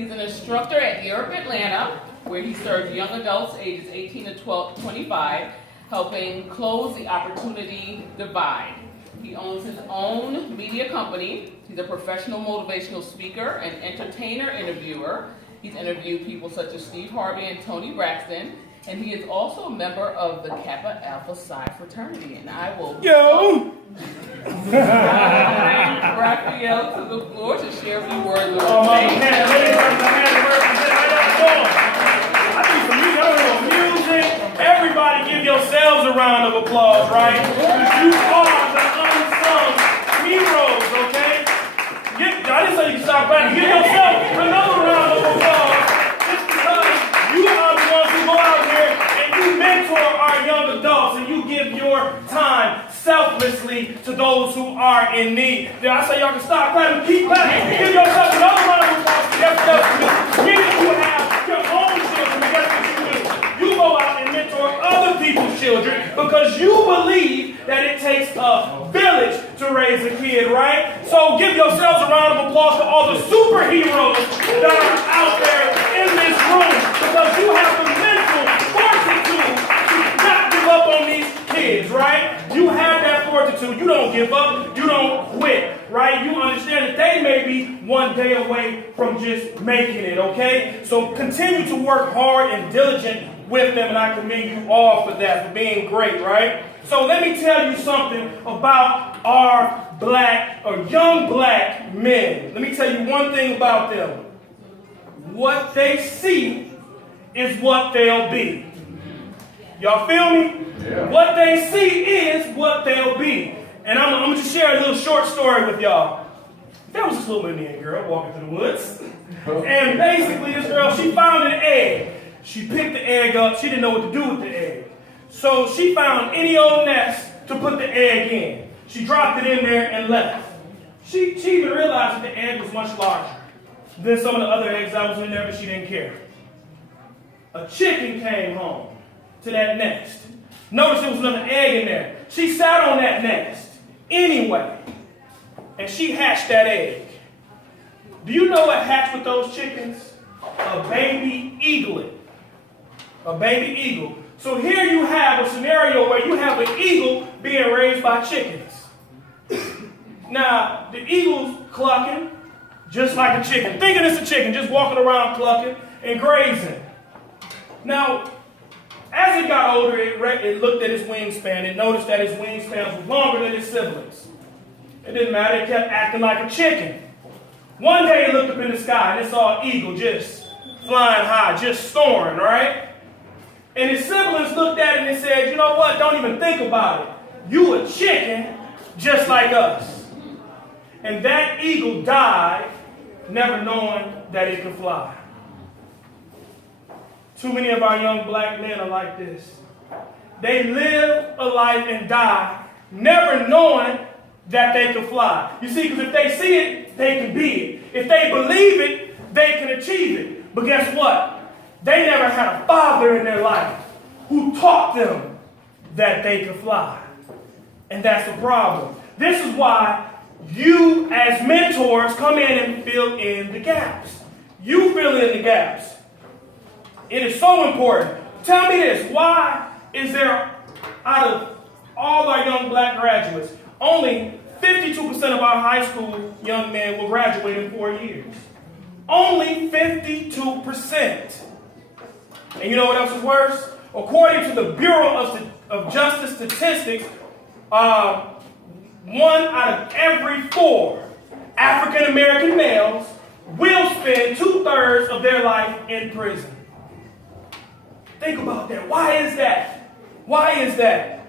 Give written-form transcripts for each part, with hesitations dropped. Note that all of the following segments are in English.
He's an instructor at Europe Atlanta, where he serves young adults ages 18 to 25, helping close the opportunity divide. He owns his own media company. He's a professional motivational speaker and entertainer interviewer. He's interviewed people such as Steve Harvey and Tony Braxton, and he is also a member of the Kappa Alpha Psi fraternity. And I will bring Raphael to the floor to share a few words of faith. I need some music. Everybody give yourselves a round of applause, right? You are the unsung heroes, okay? I didn't say you can stop clapping. Give yourself another round of applause. Just because you are the ones who go out here and you mentor our young adults and you give your time selflessly to those who are in need. Did I say y'all can stop clapping? Keep clapping. Give yourself another round of applause. Yes, many of you have your own children. Guess what you do? You go out and mentor other people's children because you believe that it takes a village to raise a kid, right? So give yourselves a round of applause for all the superheroes that are out there in this room because you have the mental fortitude to not give up on these kids, right? You have that fortitude. You don't give up. You don't quit, right? You understand that they may be one day away from just making it, okay? So continue to work hard and diligent with them, and I commend you all for that, for being great, right? So let me tell you something about our young black men. Let me tell you one thing about them. What they see is what they'll be. Y'all feel me? Yeah. What they see is what they'll be. And I'm going to just share a little short story with y'all. There was this little Indian girl walking through the woods. And basically this girl, she found an egg. She picked the egg up. She didn't know what to do with the egg. So she found any old nest to put the egg in. She dropped it in there and left. She even realized that the egg was much larger than some of the other eggs that was in there, but she didn't care. A chicken came home to that nest. Notice there was another egg in there. She sat on that nest anyway, and she hatched that egg. Do you know what hatched with those chickens? A baby eaglet. A baby eagle. So here you have a scenario where you have an eagle being raised by chickens. Now, the eagle's clucking just like a chicken. Thinking it's a chicken, just walking around clucking and grazing. Now, as it got older, it looked at its wingspan and noticed that its wingspan was longer than its siblings. It didn't matter, it kept acting like a chicken. One day it looked up in the sky and it saw an eagle just flying high, just soaring, right? And his siblings looked at it and said, you know what, don't even think about it. You a chicken just like us. And that eagle died never knowing that it could fly. Too many of our young black men are like this. They live a life and die never knowing that they can fly. You see, because if they see it, they can be it. If they believe it, they can achieve it. But guess what? They never had a father in their life who taught them that they could fly. And that's the problem. This is why you as mentors come in and fill in the gaps. You fill in the gaps. It is so important. Tell me this. Why is there, out of all our young black graduates, only 52% of our high school young men will graduate in 4 years? Only 52%. And you know what else is worse? According to the Bureau of Justice Statistics, 1 out of every 4 African American males will spend 2/3 of their life in prison. Think about that. Why is that? Why is that?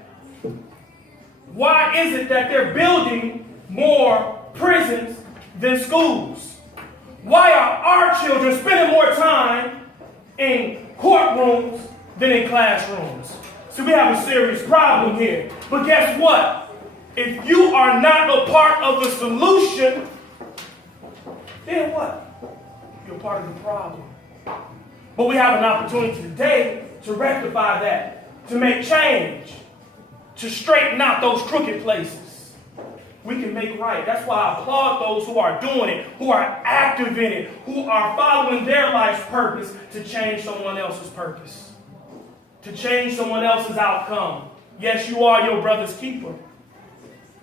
Why is it that they're building more prisons than schools? Why are our children spending more time in courtrooms than in classrooms? So we have a serious problem here. But guess what? If you are not a part of the solution, then what? You're part of the problem. But we have an opportunity today to rectify that, to make change, to straighten out those crooked places. we can make right. That's why I applaud those who are doing it, who are active in it, who are following their life's purpose to change someone else's purpose, to change someone else's outcome. Yes, you are your brother's keeper.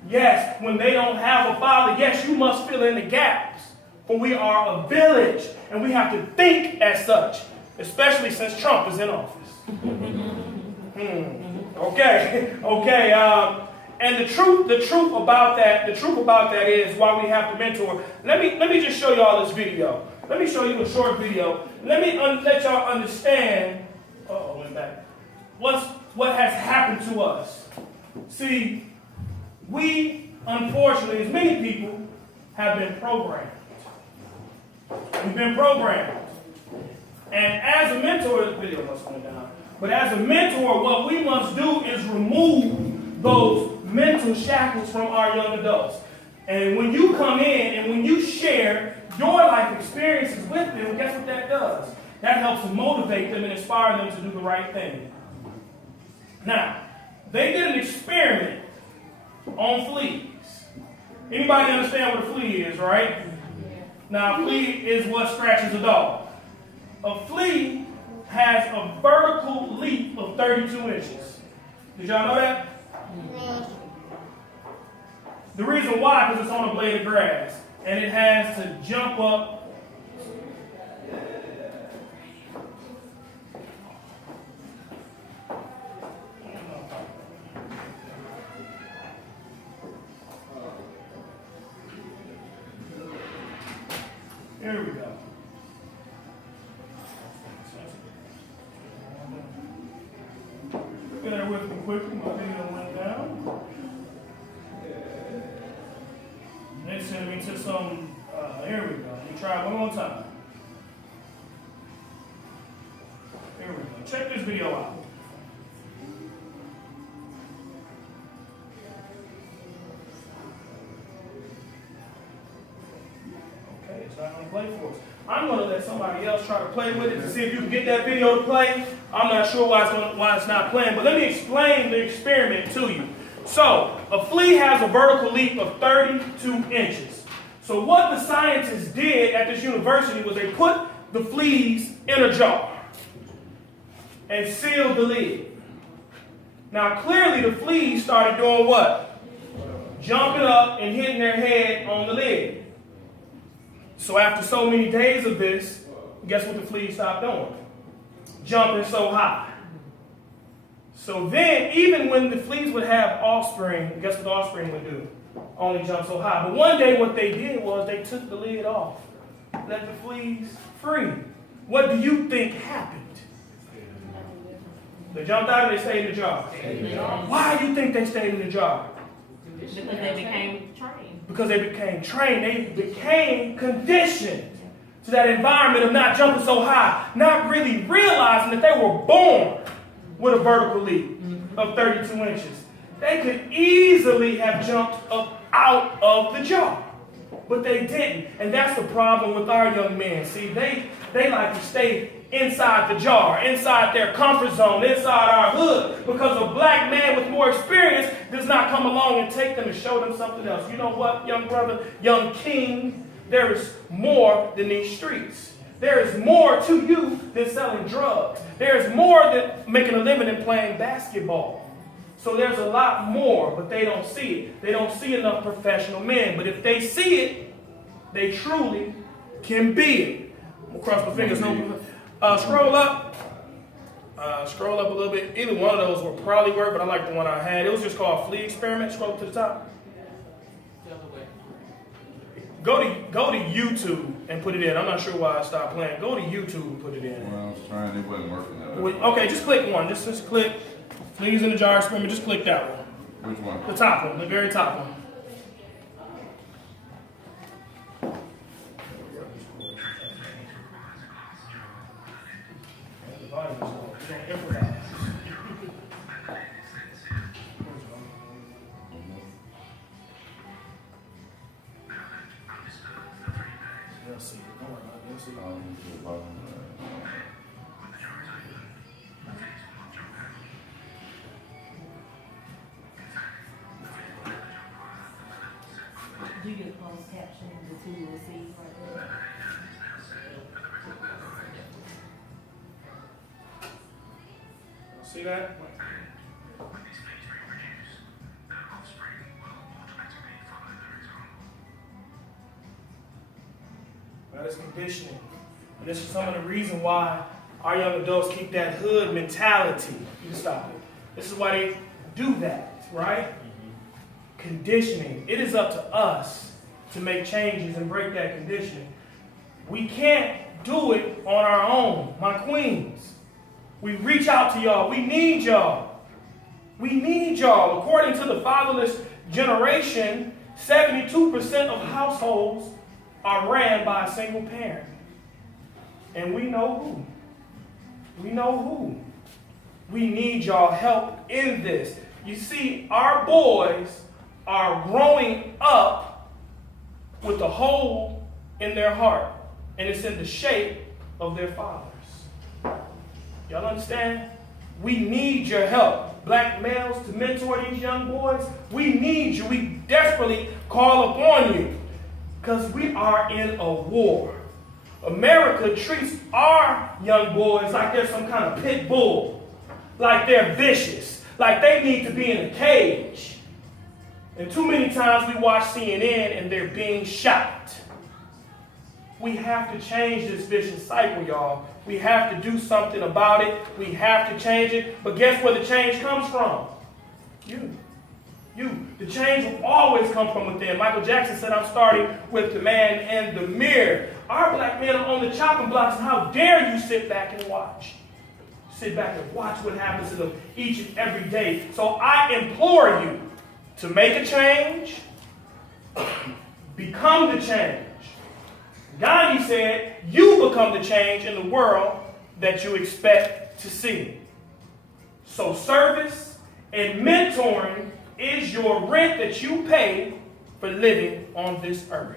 Yes, when they don't have a father, yes, you must fill in the gaps. For we are a village, and we have to think as such, especially since Trump is in office. Okay. And the truth about that is why we have to mentor. Let me just show y'all this video. Let me show you a short video. Let me let y'all understand. Went back. What has happened to us? See, we unfortunately, as many people, have been programmed. We've been programmed. And as a mentor, the video must go down. But as a mentor, what we must do is remove those mental shackles from our young adults. And when you come in and when you share your life experiences with them, guess what that does? That helps to motivate them and inspire them to do the right thing. Now, they did an experiment on fleas. Anybody understand what a flea is, right? Now, a flea is what scratches a dog. A flea has a vertical leap of 32 inches. Did y'all know that? The reason why, because it's on a blade of grass, and it has to jump up. Here we go. Bear with me quickly, my video went down. They sent me to some, here we go. Let me try it one more time. Here we go. Check this video out. Okay, it's not going to play for us. I'm going to let somebody else try to play with it to see if you can get that video to play. I'm not sure why it's not playing, but let me explain the experiment to you. So, a flea has a vertical leap of 32 inches. So what the scientists did at this university was they put the fleas in a jar and sealed the lid. Now clearly the fleas started doing what? Jumping up and hitting their head on the lid. So after so many days of this, guess what the fleas stopped doing? Jumping so high. So then, even when the fleas would have offspring, guess what the offspring would do? Only jump so high. But one day what they did was they took the lid off. Let the fleas free. What do you think happened? They jumped out or they stayed in the jar? Why do you think they stayed in the jar? Because they became trained. Because they became trained. They became conditioned to that environment of not jumping so high, not really realizing that they were born with a vertical leap of 32 inches. They could easily have jumped up out of the jar, but they didn't. And that's the problem with our young men. See, they like to stay inside the jar, inside their comfort zone, inside our hood, because a black man with more experience does not come along and take them and show them something else. You know what, young brother, young king, there is more than these streets. There is more to you than selling drugs. There is more than making a living and playing basketball. So there's a lot more, but they don't see it. They don't see enough professional men. But if they see it, they truly can be it. I'm going to cross my fingers. Scroll up. Scroll up a little bit. Either one of those will probably work, but I like the one I had. It was just called Flea Experiment. Scroll up to the top. Go to YouTube and put it in. I'm not sure why I stopped playing. Go to YouTube and put it in. Well, I was trying, it wasn't working. Okay, just click one. Just click Fleas in the Jar Experiment. Just click that one. Which one? The top one, the very top one. caption, the two little C's right there. See that? That is conditioning. And this is some of the reason why our young adults keep that hood mentality. You can stop it. This is why they do that, right? Conditioning. It is up to us to make changes and break that conditioning. We can't do it on our own, my queens. We reach out to y'all. We need y'all. We need y'all. According to the fatherless generation, 72% of households are ran by a single parent. And we know who. We know who. We need y'all help in this. You see, our boys are growing up with a hole in their heart, and it's in the shape of their fathers. Y'all understand? We need your help. Black males, to mentor these young boys, we need you. We desperately call upon you because we are in a war. America treats our young boys like they're some kind of pit bull, like they're vicious, like they need to be in a cage. And too many times we watch CNN and they're being shot. We have to change this vicious cycle, y'all. We have to do something about it. We have to change it. But guess where the change comes from? You. The change will always come from within. Michael Jackson said, I'm starting with the man in the mirror. Our black men are on the chopping blocks, and how dare you sit back and watch? Sit back and watch what happens to them each and every day. So I implore you to make a change, become the change. Gandhi said, you become the change in the world that you expect to see. So service and mentoring is your rent that you pay for living on this earth.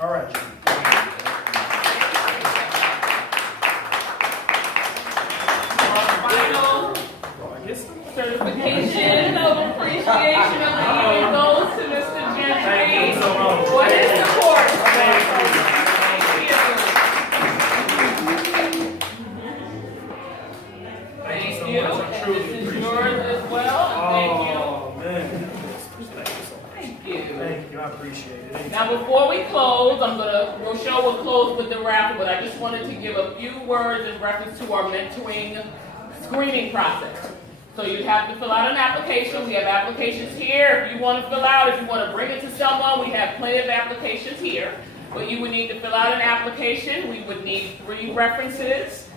All right. Final certification of appreciation of the evening goes to Mr. Gentry. Thank you so much. What is the course? Thank you. And this is yours as well. Thank you. Oh, man. Thank you. Thank you. I appreciate it. Now, before we close, Rochelle will close with the raffle, but I just wanted to give a few words in reference to our mentoring screening process. So you have to fill out an application. We have applications here. If you want to fill out, if you want to bring it to someone, we have plenty of applications here. But you would need to fill out an application. We would need 3 references.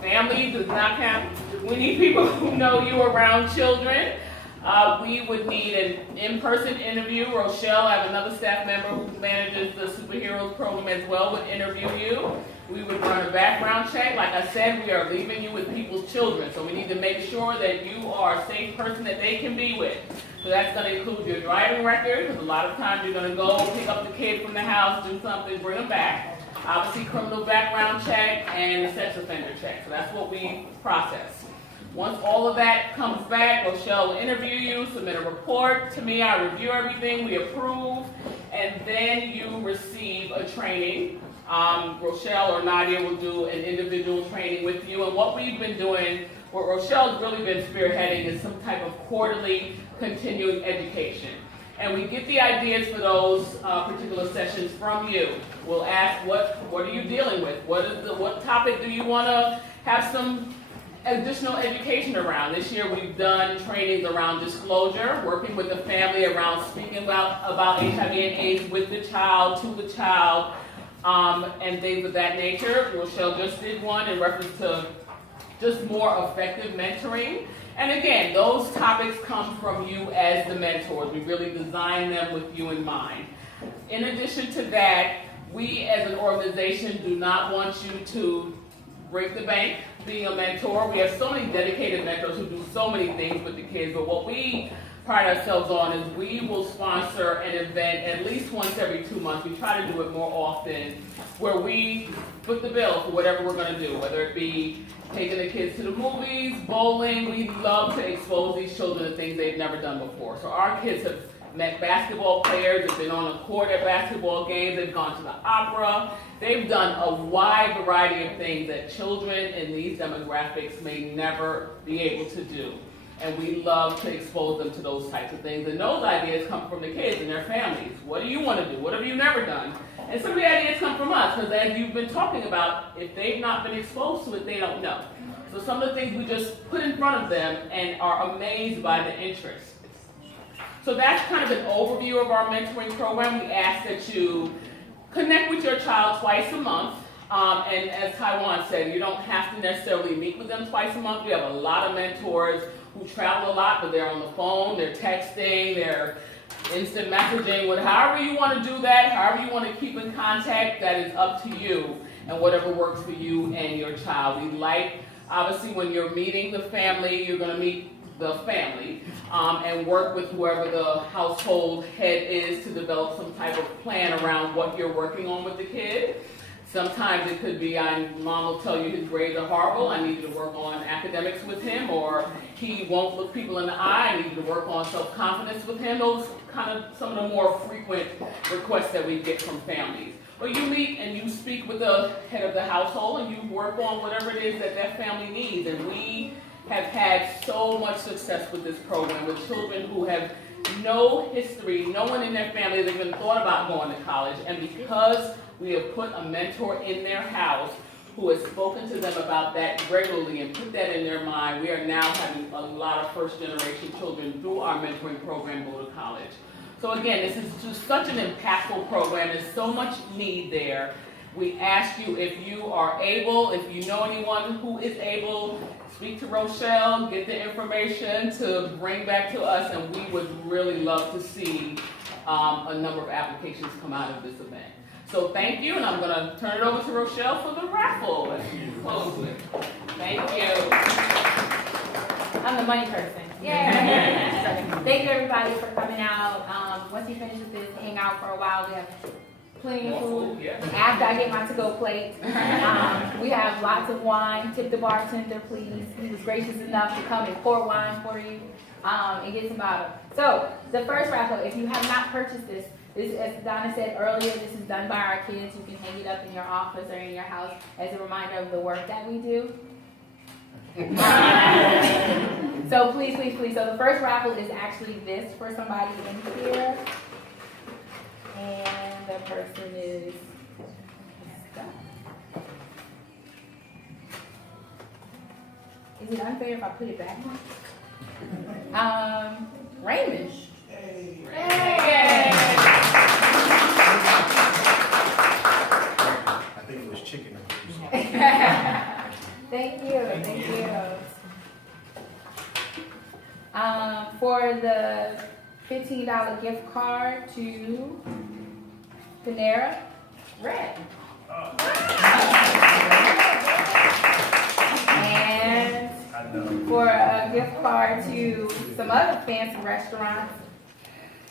Family does not count. We need people who know you around children. We would need an in-person interview. Rochelle, I have another staff member who manages the Superheroes program as well, would interview you. We would run a background check. Like I said, we are leaving you with people's children, so we need to make sure that you are a safe person that they can be with. So that's going to include your driving record, because a lot of times you're going to go pick up the kid from the house, do something, bring them back. Obviously, criminal background check and a sex offender check. So that's what we process. Once all of that comes back, Rochelle will interview you, submit a report to me. I review everything, we approve, and then you receive a training. Rochelle or Nadia will do an individual training with you. And what we've been doing, what Rochelle's really been spearheading, is some type of quarterly continuing education. And we get the ideas for those particular sessions from you. We'll ask, what are you dealing with? What topic do you want to have some additional education around? This year we've done trainings around disclosure, working with the family around speaking about HIV and AIDS with the child, to the child, and things of that nature. Rochelle just did one in reference to just more effective mentoring. And again, those topics come from you as the mentors. We really design them with you in mind. In addition to that, we as an organization do not want you to break the bank being a mentor. We have so many dedicated mentors who do so many things with the kids, but what we pride ourselves on is we will sponsor an event at least once every 2 months. We try to do it more often, where we foot the bill for whatever we're going to do, whether it be taking the kids to the movies, bowling. We love to expose these children to things they've never done before. So our kids have met basketball players, they've been on the court at basketball games, they've gone to the opera. They've done a wide variety of things that children in these demographics may never be able to do. And we love to expose them to those types of things. And those ideas come from the kids and their families. What do you want to do? What have you never done? And some of the ideas come from us, because as you've been talking about, if they've not been exposed to it, they don't know. So some of the things we just put in front of them and are amazed by the interest. So that's kind of an overview of our mentoring program. We ask that you connect with your child twice a month. And as Taiwan said, you don't have to necessarily meet with them twice a month. We have a lot of mentors who travel a lot, but they're on the phone, they're texting, they're instant messaging, however you want to do that, however you want to keep in contact, that is up to you and whatever works for you and your child. We like, obviously, when you're meeting the family, you're going to meet the family and work with whoever the household head is to develop some type of plan around what you're working on with the kid. Sometimes it could be, mom will tell you his grades are horrible, I need you to work on academics with him, or he won't look people in the eye, I need you to work on self-confidence with him. Those kind of some of the more frequent requests that we get from families. Or you meet and you speak with the head of the household and you work on whatever it is that that family needs. And we have had so much success with this program with children who have no history, no one in their family has even thought about going to college, and because we have put a mentor in their house who has spoken to them about that regularly and put that in their mind, we are now having a lot of first-generation children through our mentoring program go to college. So again, this is just such an impactful program. There's so much need there. We ask you, if you are able, if you know anyone who is able, speak to Rochelle, get the information to bring back to us, and we would really love to see a number of applications come out of this event. So thank you, and I'm going to turn it over to Rochelle for the raffle. Thank you. I'm the money person. Yeah. Thank you everybody for coming out. Once you finish with this, hang out for a while. We have plenty of food. After I get my to-go plate, we have lots of wine. Tip the bartender, please. He was gracious enough to come and pour wine for you and get some bottle. So the first raffle, if you have not purchased this, as Donna said earlier, this is done by our kids. You can hang it up in your office or in your house as a reminder of the work that we do. So please, please, please. So the first raffle is actually this for somebody in here. And the person is it unfair if I put it back? Raymond. Hey. I think it was chicken. Thank you. Thank you. For the $15 gift card to Panera, Red. And for a gift card to some other fancy restaurants,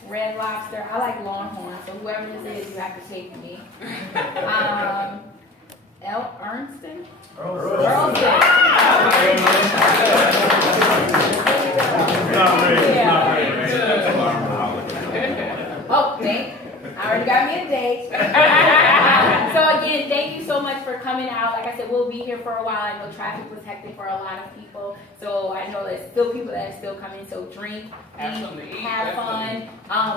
Red Lobster. I like Longhorn, so whoever this is, you have to take me. Ernston? Ernston. Oh, dang. I already got me a date. So again, thank you so much for coming out. Like I said, we'll be here for a while. I know traffic was hectic for a lot of people. So I know there's still people that are still coming. So drink, eat, have fun.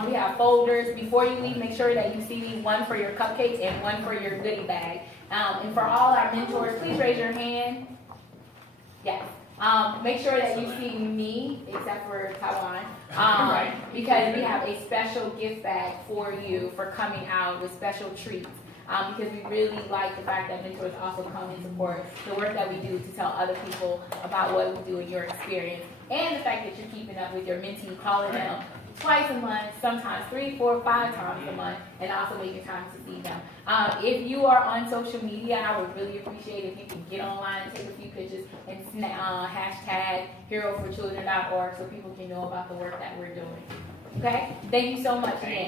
We have folders. Before you leave, make sure that you see one for your cupcakes and one for your goodie bag. And for all our mentors, please raise your hand. Yes. Make sure that you see me, except for Taiwan, because we have a special gift bag for you for coming out with special treats. Because we really like the fact that mentors also come and support the work that we do to tell other people about what we do in your experience, and the fact that you're keeping up with your mentee, calling them twice a month, sometimes 3, 4, 5 times a month, and also making time to see them. If you are on social media, I would really appreciate if you can get online and take a few pictures and hashtag heroforchildren.org so people can know about the work that we're doing. Okay? Thank you so much again.